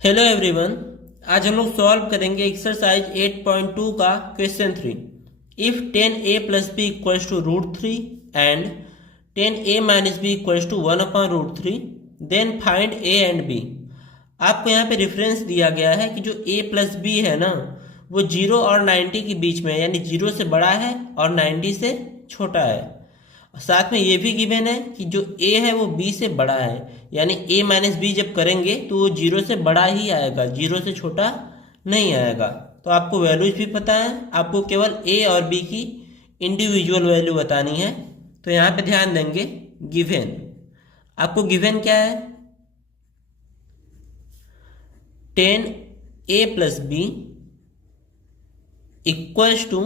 Hello everyone. आज हम लोग सॉल्व करेंगे एक्सरसाइज 8.2 का question 3। If 10a plus b equals to √3 and 10a minus b equals to 1/√3 then find a and b। आपको यहाँ पे रेफरेंस दिया गया है कि जो a प्लस b है ना, वो 0 और 90 के बीच में है, यानी 0 से बड़ा है और 90 से छोटा है। साथ में ये भी गिवन है कि जो a है वो b से बड़ा है, यानी a माइनस बी जब करेंगे तो वो 0 से बड़ा ही आएगा, 0 से छोटा नहीं आएगा। तो आपको वैल्यूज भी पता है, आपको केवल a और b की इंडिविजुअल वैल्यू बतानी है। तो यहाँ पे ध्यान देंगे, गिवन आपको गिवन क्या है, 10a plus b equals to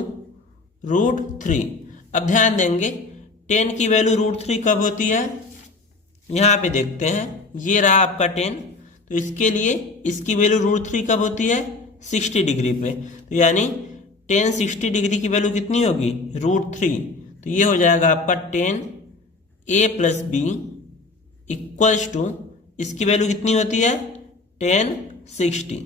√3। अब ध्यान देंगे 10 की वैल्यू √3 कब होती है, यहाँ पे देखते हैं, ये रहा आपका 10, तो इसके लिए इसकी वैल्यू √3 कब होती है, 60 डिग्री पे। तो यानी 10 60 डिग्री की वैल्यू कितनी होगी, √3। तो ये हो जाएगा आपका 10a plus b equals to, इसकी वैल्यू कितनी होती है, 10 60।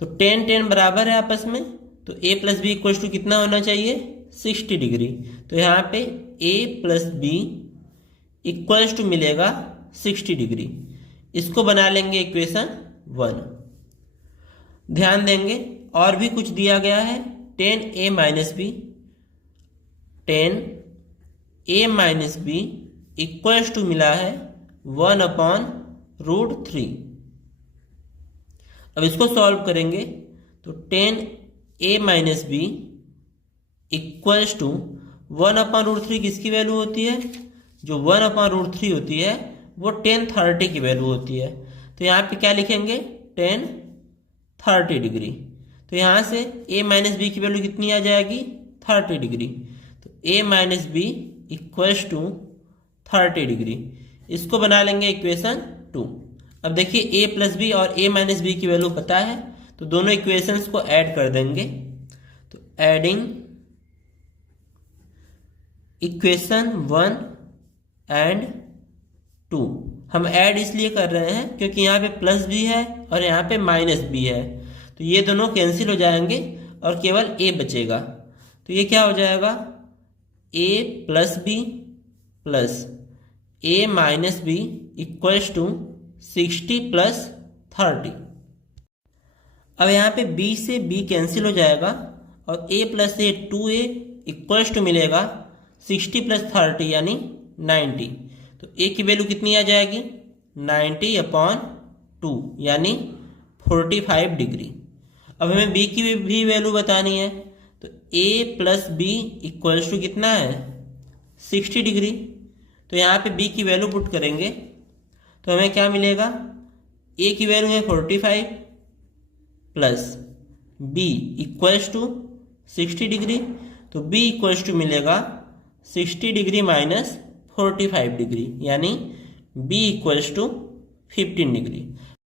तो 10 10 बराबर है आपस में, तो a plus b equals to कितना होना चाहिए, 60 डिग्री। तो यहाँ पे a plus b equals to मिलेगा 60 डिग्री। इसको बना लेंगे इक्वेशन 1। ध्यान देंगे और भी कुछ दिया गया है, 10a minus b, 10a minus b equals to मिला है 1/√3। अब इसको सॉल्व करेंगे तो 10a minus b equals to 1/√3 किसकी वैल्यू होती है, जो 1/√3 होती है वो 1030 की वैल्यू होती है। तो यहाँ पे क्या लिखेंगे, 1030 डिग्री। तो यहाँ से a माइनस बी की वैल्यू कितनी आ जाएगी, 30 डिग्री। तो a minus b equals to 30 degree. इसको बना लेंगे इक्वेशन 2। अब देखिए a प्लस बी और a माइनस बी की वैल्यू पता है, तो दोनों इक्वेशंस को ऐड कर देंगे। तो एडिंग इक्वेशन 1 एंड 2। हम ऐड इसलिए कर रहे हैं क्योंकि यहाँ पे प्लस भी है और यहाँ पे माइनस भी है, तो ये दोनों कैंसिल हो जाएंगे और केवल a बचेगा। तो ये क्या हो जाएगा, a plus b plus a minus b equals to 60 plus 30। अब यहाँ पे b से b कैंसिल हो जाएगा और a plus a 2a equals to मिलेगा 60 प्लस 30 यानी 90। तो a की वैल्यू कितनी आ जाएगी, 90/2 यानी 45 डिग्री। अब हमें b की भी वैल्यू बतानी है, तो a plus b equals to कितना है, 60 डिग्री। तो यहाँ पे b की वैल्यू पुट करेंगे तो हमें क्या मिलेगा, a की वैल्यू है 45 plus b equals to 60 degree. तो b इक्वल्स टू मिलेगा 60 डिग्री माइनस 45 डिग्री, यानी b इक्वल्स टू 15 डिग्री।